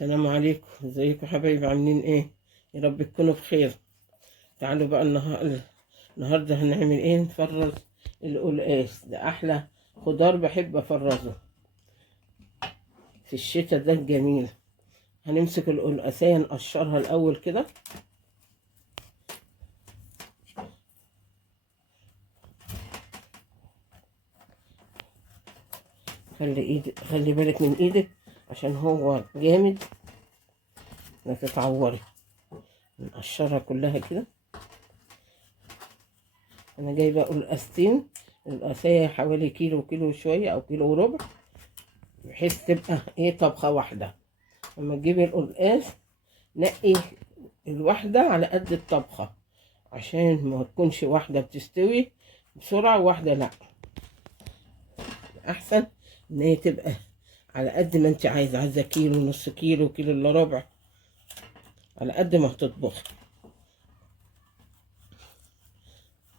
السلام عليكم، ازيكم حبايبي؟ عاملين ايه؟ يا رب تكونوا بخير. تعالوا بقى النهارده هنعمل ايه؟ نفرز القلقاس. ده احلى خضار بحب افرزه في الشتاء ده الجميل. هنمسك القلقاسية نقشرها الاول كده. خلي بالك من ايدك عشان هو جامد، لا تتعوري. نقشرها كلها كده. انا جايبه قلقاستين، القلقاسية حوالي كيلو شويه او كيلو وربع، بحيث تبقى ايه طبخه واحده. لما تجيبي القلقاس نقي الواحده على قد الطبخه، عشان ما تكونش واحده بتستوي بسرعه وواحده لا. احسن ان هي تبقى على قد ما انت عايزه كيلو، نص كيلو، كيلو الا ربع، على قد ما هتطبخي.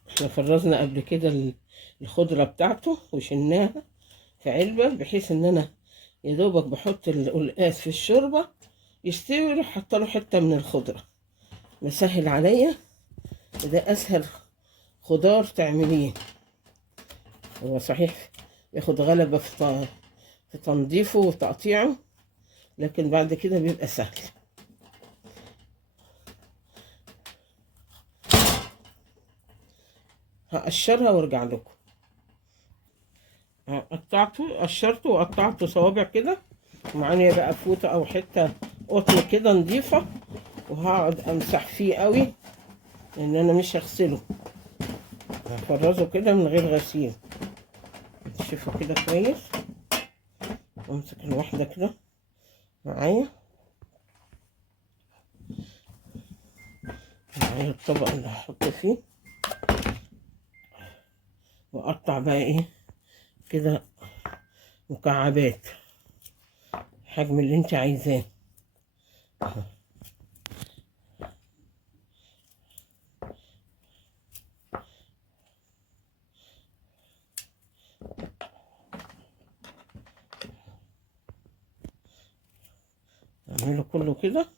احنا فرزنا قبل كده الخضره بتاعته وشلناها في علبه، بحيث ان انا يا دوبك بحط القلقاس في الشوربه يستوي، اروح حاطه له حته من الخضره. مسهل عليا، ده اسهل خضار تعمليه. هو صحيح ياخد غلبة في تنظيفه وتقطيعه، لكن بعد كده بيبقى سهل. هقشرها وارجع لكم. قشرته وقطعته صوابع كده، ومعايا بقى فوطة او حتة قطن كده نضيفة، وهقعد امسح فيه قوي لان انا مش هغسله. هفرزه كده من غير غسيل. شوفوا كده كويس. امسك الواحدة كده معايا الطبق اللي هحطه فيه، واقطع بقى ايه كده مكعبات، الحجم اللي انت عايزاه. اعمله كله كده.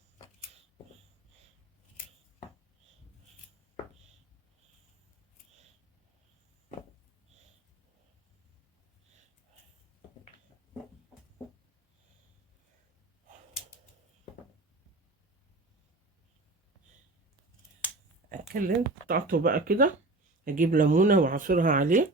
اكلم قطعته بقى كده، اجيب ليمونه واعصرها عليه.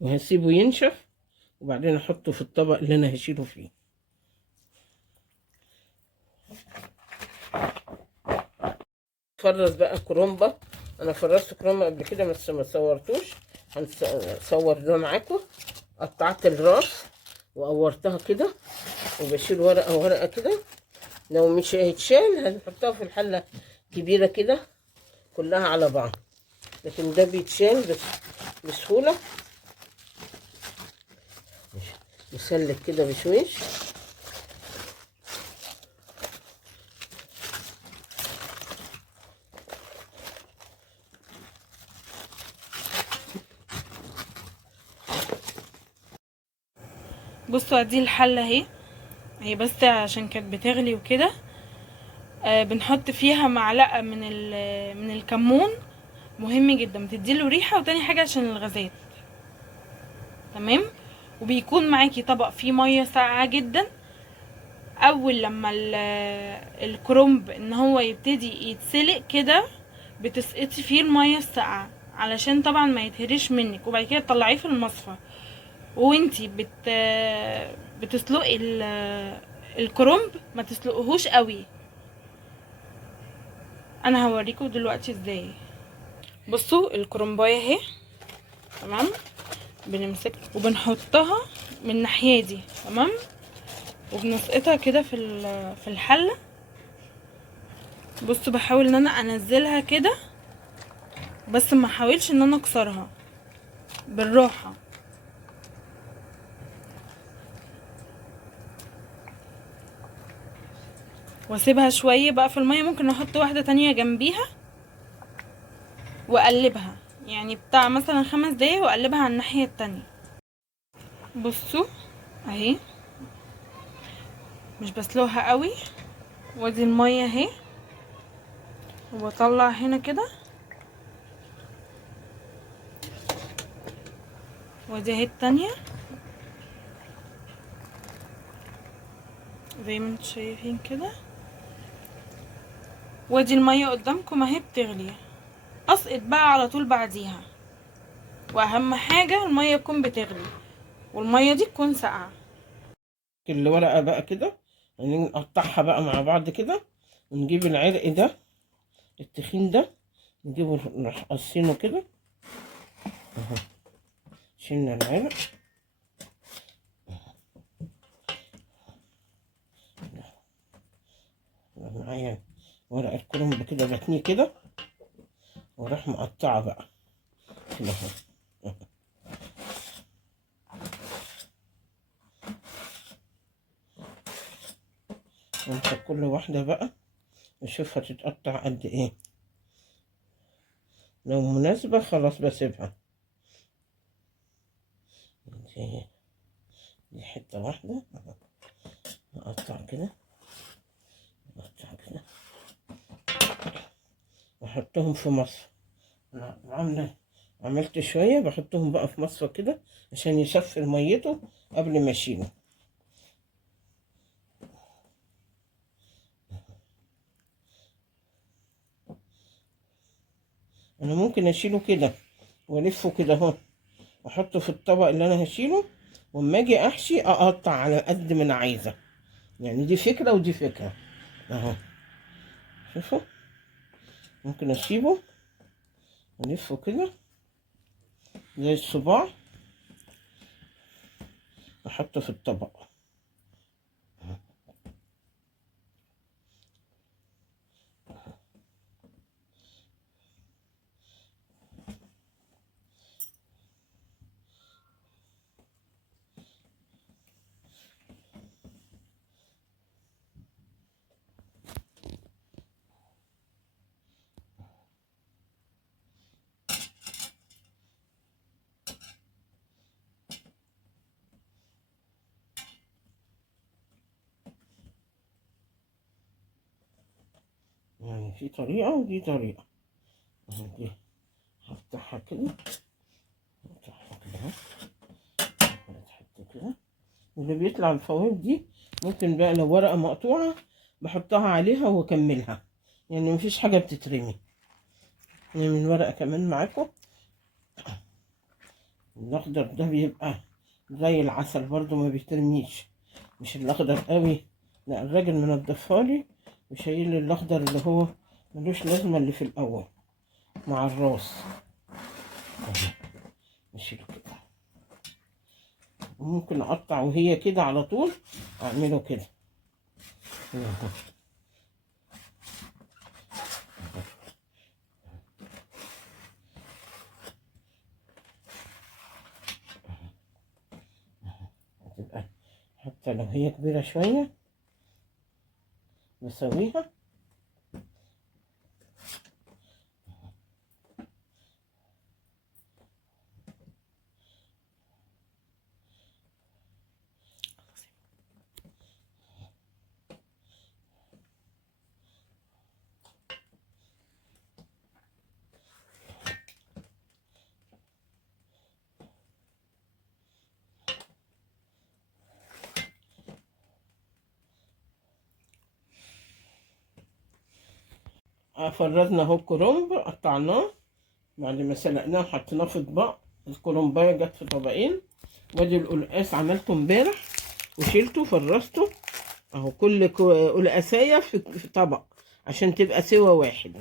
وهسيبه ينشف، وبعدين احطه في الطبق اللي انا هشيله فيه. فرز بقى كرومبة. انا فرزت كرومبة قبل كده بس ما صورتوش، هنصور ده معاكم. قطعت الراس وقورتها كده، وبشيل ورقة ورقة كده. لو مش هيتشال هنحطها في الحلة كبيرة كده كلها على بعض، لكن ده بيتشال بسهولة. نسلك كده بشويش. بصوا دي الحله اهي، هي بس عشان كانت بتغلي وكده. بنحط فيها معلقه من الكمون، مهم جدا بتديله ريحه، وتاني حاجه عشان الغازات. تمام. وبيكون معاكي طبق فيه ميه ساقعه جدا. اول لما الكرنب ان هو يبتدي يتسلق كده، بتسقطي فيه الميه الساقعه علشان طبعا ما يتهرش منك، وبعد كده تطلعيه في المصفى. وانتي بتسلقي الكرنب ما تسلقهوش قوي. انا هوريكم دلوقتي ازاي. بصوا الكرنبايه اهي، تمام. بنمسكها وبنحطها من الناحيه دي، تمام. وبنسقطها كده في الحله. بصوا بحاول ان انا انزلها كده، بس ما احاولش ان انا اكسرها، بالراحة. واسيبها شوية بقى في المية، ممكن احط واحدة تانية جنبيها واقلبها، يعني بتاع مثلا 5 دقايق واقلبها على الناحية التانية. بصوا اهي مش بسلقها قوي، وادي المية اهي، وبطلع هنا كده، وادي اهي التانية زي ما انتوا شايفين كده. وادي المية قدامكم اهي بتغلي، اسقط بقى على طول بعديها. واهم حاجة المية تكون بتغلي، والمية دي تكون ساقعة. الورقة بقى كده يعني نقطعها بقى مع بعض كده، ونجيب العرق ده التخين ده، نجيبه نروح قصينه كده اهو. شلنا العرق، معايا ورق الكرنب كده بتنيه كده، واروح مقطعه بقى كده اهو. وامسك كل واحدة بقى اشوفها تتقطع قد ايه، لو مناسبة خلاص بسيبها. دي حتة واحدة اهو. اقطع كده، اقطع كده، واحطهم في مصفى. انا عملت شوية بحطهم بقى في مصفى كده عشان يصفي ميته قبل ما اشيله. انا ممكن اشيله كده والفه كده اهو، واحطه في الطبق اللي انا هشيله، واما اجي احشي اقطع على قد ما انا عايزه. يعني دي فكره ودي فكره اهو. شوفوا، ممكن اسيبه الفه كده زي الصباع، احطه في الطبق. يعني في طريقه ودي طريقه اهو. دي هفتحها كده، هفتحها كده اهو، هتحط كده. واللي بيطلع الفوائد دي ممكن بقى لو ورقه مقطوعه بحطها عليها واكملها، يعني مفيش حاجه بتترمي. من ورقه كمان معاكم. الاخضر ده بيبقى زي العسل برضو، ما بيترميش. مش الاخضر قوي، لا، الراجل منضفها لي وشايل لي الاخضر اللي هو ملوش لازمه اللي في الاول مع الراس اهو. نشيله كده، وممكن اقطع وهي كده على طول، اعمله كده اهو. هتبقى حتى لو هي كبيره شويه بسويها. فرزنا اهو الكرنب، قطعناه بعد ما سلقناه وحطيناه في اطباق. الكرنبايه جت في طبقين، وادي القلقاس عملته امبارح وشيلته فرزته اهو. كل قلقاسايه في طبق عشان تبقى سوا واحد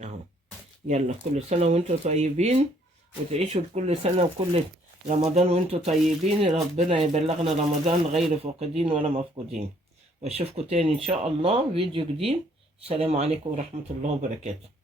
اهو. يلا، كل سنه وانتم طيبين، وتعيشوا كل سنه وكل رمضان وانتم طيبين. ربنا يبلغنا رمضان غير فاقدين ولا مفقودين. واشوفكم تاني ان شاء الله فيديو جديد. السلام عليكم ورحمة الله وبركاته.